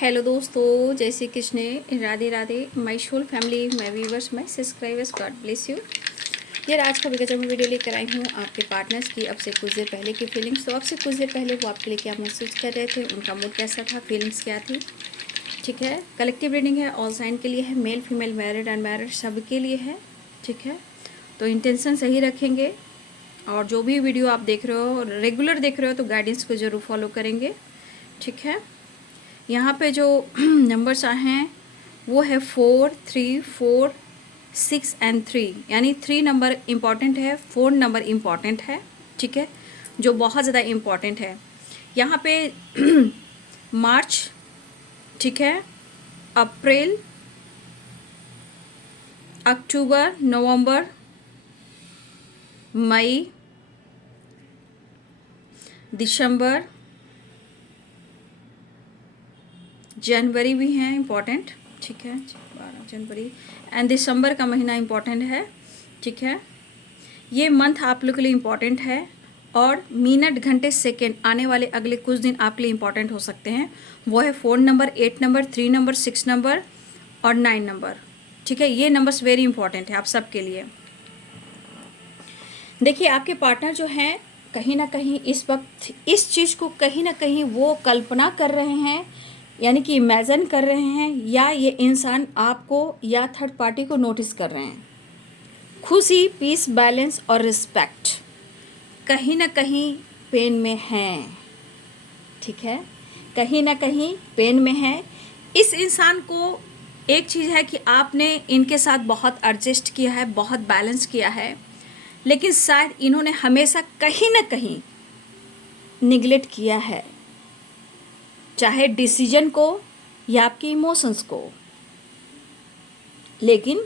Hello दोस्तों, जय Shri Krishna, Radhe Radhe. My soul family, my viewers, my subscribers, God bless you. यार आज का गजब वीडियो लेकर आई हूँ आपके पार्टनर्स की अब से कुछ देर पहले की फीलिंग्स। तो अब से कुछ देर पहले वो आपके लिए क्या महसूस कर रहे थे, उनका मूड कैसा था, फीलिंग्स क्या थी। ठीक है, कलेक्टिव रीडिंग है, ऑल साइन के लिए है, मेल फीमेल मैरिड अनमैरिड सबके लिए है। ठीक है, तो इंटेंशन सही रखेंगे और जो भी वीडियो आप देख रहे हो, रेगुलर देख रहे हो, तो गाइडेंस को ज़रूर फॉलो करेंगे। ठीक है, यहाँ पे जो नंबर्स आए हैं वो है 4, 3, 4, 6 एंड 3, यानी 3 नंबर इम्पॉर्टेंट है, 4 नंबर इम्पॉर्टेंट है। ठीक है, जो बहुत ज़्यादा इम्पॉर्टेंट है यहाँ पे मार्च, ठीक है, अप्रैल, अक्टूबर, नवंबर, मई, दिसंबर, जनवरी भी हैं इम्पॉर्टेंट। ठीक है, 12 जनवरी एंड दिसंबर का महीना इम्पॉर्टेंट है। ठीक है, ये मंथ आप लोग के लिए इम्पॉर्टेंट है और मिनट घंटे सेकंड आने वाले अगले कुछ दिन आपके लिए इम्पॉर्टेंट हो सकते हैं। वो है 4 नंबर, 8 नंबर, 3 नंबर, 6 नंबर और 9 नंबर। ठीक है, ये नंबर्स वेरी इंपॉर्टेंट है आप सबके लिए। देखिए, आपके पार्टनर जो हैं कहीं ना कहीं इस वक्त इस चीज़ को कहीं ना कहीं वो कल्पना कर रहे हैं, यानी कि इमेजिन कर रहे हैं, या ये इंसान आपको या थर्ड पार्टी को नोटिस कर रहे हैं। खुशी, पीस, बैलेंस और रिस्पेक्ट कहीं ना कहीं पेन में हैं। ठीक है, कहीं ना कहीं पेन में है। इस इंसान को एक चीज़ है कि आपने इनके साथ बहुत एडजस्ट किया है, बहुत बैलेंस किया है, लेकिन शायद इन्होंने हमेशा कहीं ना कहीं निगलेक्ट किया है, चाहे डिसीजन को या आपके इमोशंस को। लेकिन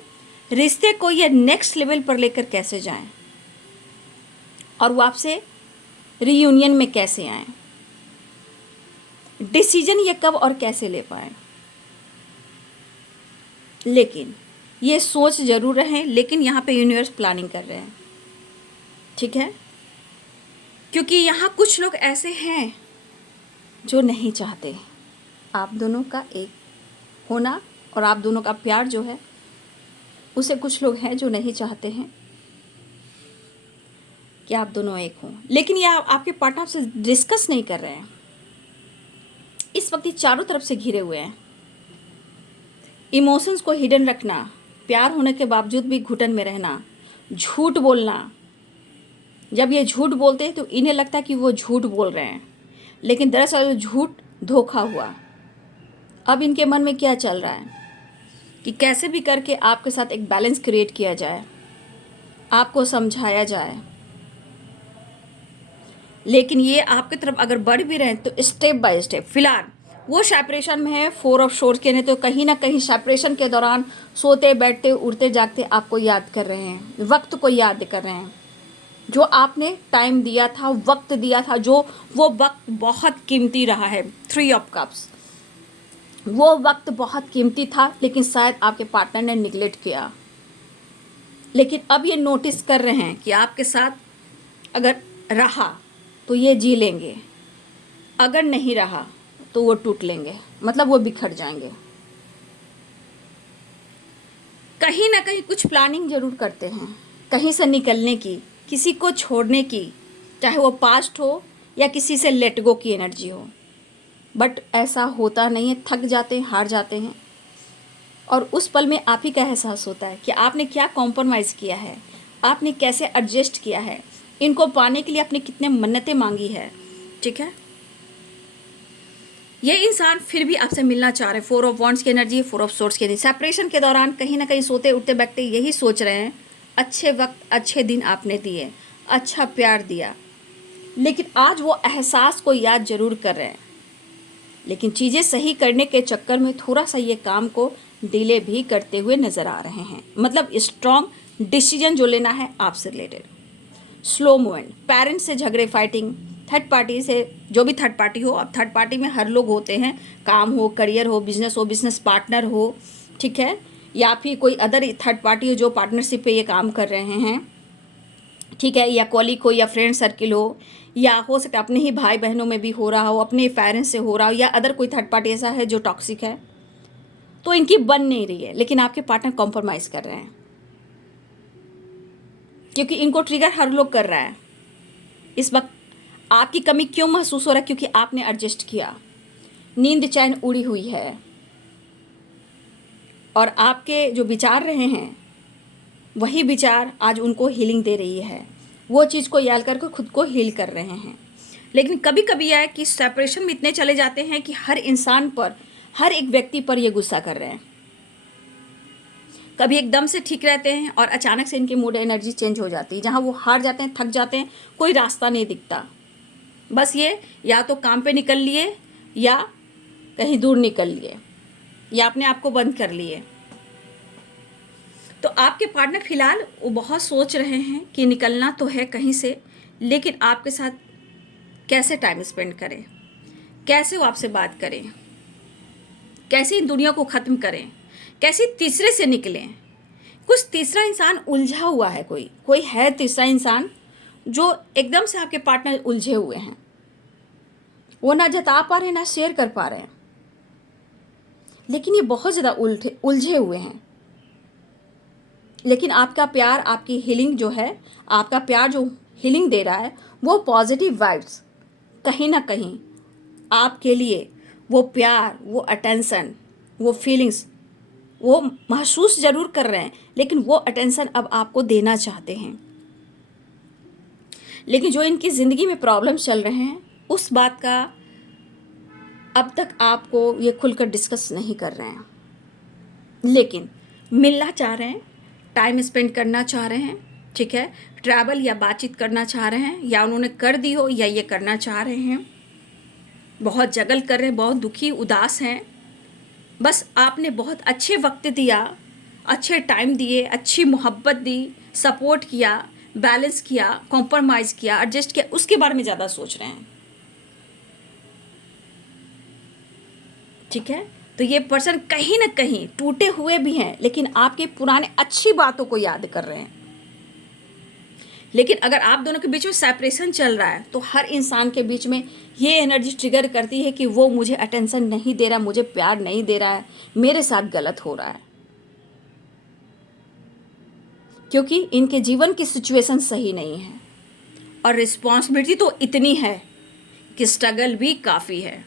रिश्ते को ये नेक्स्ट लेवल पर लेकर कैसे जाएं और वो आपसे रीयूनियन में कैसे आएं, डिसीजन ये कब और कैसे ले पाएं। लेकिन ये सोच ज़रूर रहे, लेकिन यहाँ पे यूनिवर्स प्लानिंग कर रहे हैं। ठीक है, क्योंकि यहाँ कुछ लोग ऐसे हैं जो नहीं चाहते आप दोनों का एक होना, और आप दोनों का प्यार जो है उसे कुछ लोग हैं जो नहीं चाहते हैं कि आप दोनों एक हों। लेकिन ये आपके पार्टनर से डिस्कस नहीं कर रहे हैं। इस वक्त ये चारों तरफ से घिरे हुए हैं। इमोशंस को हिडन रखना, प्यार होने के बावजूद भी घुटन में रहना, झूठ बोलना। जब ये झूठ बोलते हैं तो इन्हें लगता है कि वो झूठ बोल रहे हैं, लेकिन दरअसल झूठ धोखा हुआ। अब इनके मन में क्या चल रहा है कि कैसे भी करके आपके साथ एक बैलेंस क्रिएट किया जाए, आपको समझाया जाए। लेकिन ये आपकी तरफ अगर बढ़ भी रहे हैं तो स्टेप बाय स्टेप। फिलहाल वो सेपरेशन में है, 4 ऑफ सोर्स के ने, तो कहीं ना कहीं सेपरेशन के दौरान सोते बैठते उठते जागते आपको याद कर रहे हैं, वक्त को याद कर रहे हैं, जो आपने टाइम दिया था, वक्त दिया था, जो वो वक्त बहुत कीमती रहा है। 3 ऑफ कप्स, वो वक्त बहुत कीमती था, लेकिन शायद आपके पार्टनर ने निगलेक्ट किया। लेकिन अब ये नोटिस कर रहे हैं कि आपके साथ अगर रहा तो ये जी लेंगे, अगर नहीं रहा तो वो टूट लेंगे, मतलब वो बिखर जाएंगे। कहीं ना कहीं कुछ प्लानिंग ज़रूर करते हैं, कहीं से निकलने की, किसी को छोड़ने की, चाहे वो पास्ट हो या किसी से लेट गो की एनर्जी हो। बट ऐसा होता नहीं है, थक जाते हैं, हार जाते हैं, और उस पल में आप ही का एहसास होता है कि आपने क्या कॉम्प्रोमाइज़ किया है, आपने कैसे एडजस्ट किया है, इनको पाने के लिए आपने कितने मन्नतें मांगी है। ठीक है, ये इंसान फिर भी आपसे मिलना चाह रहे हैं। 4 ऑफ वॉन्ड्स की एनर्जी, 4 ऑफ सोर्स की एनर्जी। सेपरेशन के दौरान कहीं ना कहीं सोते उठते बैठते यही सोच रहे हैं, अच्छे वक्त अच्छे दिन आपने दिए, अच्छा प्यार दिया, लेकिन आज वो एहसास को याद ज़रूर कर रहे हैं। लेकिन चीज़ें सही करने के चक्कर में थोड़ा सा ये काम को डिले भी करते हुए नज़र आ रहे हैं। मतलब स्ट्रॉन्ग डिसीजन जो लेना है आपसे रिलेटेड, स्लो मूवमेंट, पेरेंट्स से झगड़े, फाइटिंग, थर्ड पार्टी से, जो भी थर्ड पार्टी हो। अब थर्ड पार्टी में हर लोग होते हैं, काम हो, करियर हो, बिजनेस पार्टनर हो। ठीक है, या फिर कोई अदर थर्ड पार्टी हो जो पार्टनरशिप पे ये काम कर रहे हैं। ठीक है, या कॉलीग हो, या फ्रेंड सर्किल हो, या हो सकता है अपने ही भाई बहनों में भी हो रहा हो, अपने पेरेंट्स से हो रहा हो, या अदर कोई थर्ड पार्टी ऐसा है जो टॉक्सिक है, तो इनकी बन नहीं रही है, लेकिन आपके पार्टनर कॉम्प्रोमाइज़ कर रहे हैं, क्योंकि इनको ट्रिगर हर लोग कर रहा है। इस वक्त आपकी कमी क्यों महसूस हो रहा है? क्योंकि आपने एडजस्ट किया, नींद चैन उड़ी हुई है, और आपके जो विचार रहे हैं वही विचार आज उनको हीलिंग दे रही है। वो चीज़ को याद करके खुद को हील कर रहे हैं। लेकिन कभी कभी यह है कि सेपरेशन में इतने चले जाते हैं कि हर इंसान पर, हर एक व्यक्ति पर ये गुस्सा कर रहे हैं। कभी एकदम से ठीक रहते हैं और अचानक से इनकी मूड एनर्जी चेंज हो जाती है। जहाँ वो हार जाते हैं, थक जाते हैं, कोई रास्ता नहीं दिखता, बस ये या तो काम पे निकल लिए, या कहीं दूर निकल लिए, या अपने आप को बंद कर लिए। तो आपके पार्टनर फिलहाल वो बहुत सोच रहे हैं कि निकलना तो है कहीं से, लेकिन आपके साथ कैसे टाइम स्पेंड करें, कैसे वो आपसे बात करें, कैसे इन दुनिया को ख़त्म करें, कैसे तीसरे से निकलें। कुछ तीसरा इंसान उलझा हुआ है, कोई है तीसरा इंसान जो एकदम से आपके पार्टनर उलझे हुए हैं। वो ना जता पा रहे, ना शेयर कर पा रहे हैं, लेकिन ये बहुत ज़्यादा उलझे हुए हैं। लेकिन आपका प्यार, आपकी हीलिंग जो है, आपका प्यार जो हीलिंग दे रहा है, वो पॉजिटिव वाइब्स कहीं ना कहीं आपके लिए, वो प्यार, वो अटेंशन, वो फीलिंग्स वो महसूस ज़रूर कर रहे हैं, लेकिन वो अटेंशन अब आपको देना चाहते हैं। लेकिन जो इनकी ज़िंदगी में प्रॉब्लम्स चल रहे हैं, उस बात का अब तक आपको ये खुलकर डिस्कस नहीं कर रहे हैं, लेकिन मिलना चाह रहे हैं, टाइम स्पेंड करना चाह रहे हैं, ठीक है, ट्रैवल या बातचीत करना चाह रहे हैं, या उन्होंने कर दी हो या ये करना चाह रहे हैं। बहुत जगल कर रहे हैं, बहुत दुखी उदास हैं। बस आपने बहुत अच्छे वक्त दिया, अच्छे टाइम दिए, अच्छी मोहब्बत दी, सपोर्ट किया, बैलेंस किया, कॉम्प्रोमाइज़ किया, एडजस्ट किया, उसके बारे में ज़्यादा सोच रहे हैं, ठीक है। तो ये पर्सन कहीं ना कहीं टूटे हुए भी हैं, लेकिन आपके पुराने अच्छी बातों को याद कर रहे हैं। लेकिन अगर आप दोनों के बीच में सेपरेशन चल रहा है, तो हर इंसान के बीच में ये एनर्जी ट्रिगर करती है कि वो मुझे अटेंशन नहीं दे रहा, मुझे प्यार नहीं दे रहा है, मेरे साथ गलत हो रहा है, क्योंकि इनके जीवन की सिचुएशन सही नहीं है, और रिस्पॉन्सिबिलिटी तो इतनी है कि स्ट्रगल भी काफ़ी है।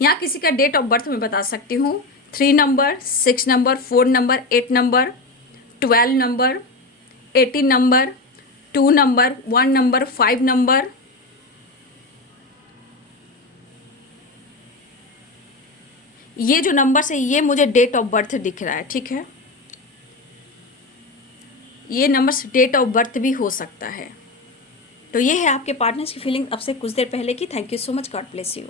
यहाँ किसी का डेट ऑफ बर्थ मैं बता सकती हूँ, 3 number, 6 number, 4 number, 8 number, 12 number, 18 number, 2 number, 1 number, 5 number, ये जो नंबर है ये मुझे डेट ऑफ बर्थ दिख रहा है, ठीक है। ये नंबर डेट ऑफ बर्थ भी हो सकता है। तो ये है आपके पार्टनर्स की फीलिंग अब से कुछ देर पहले की। Thank you so much, God bless you.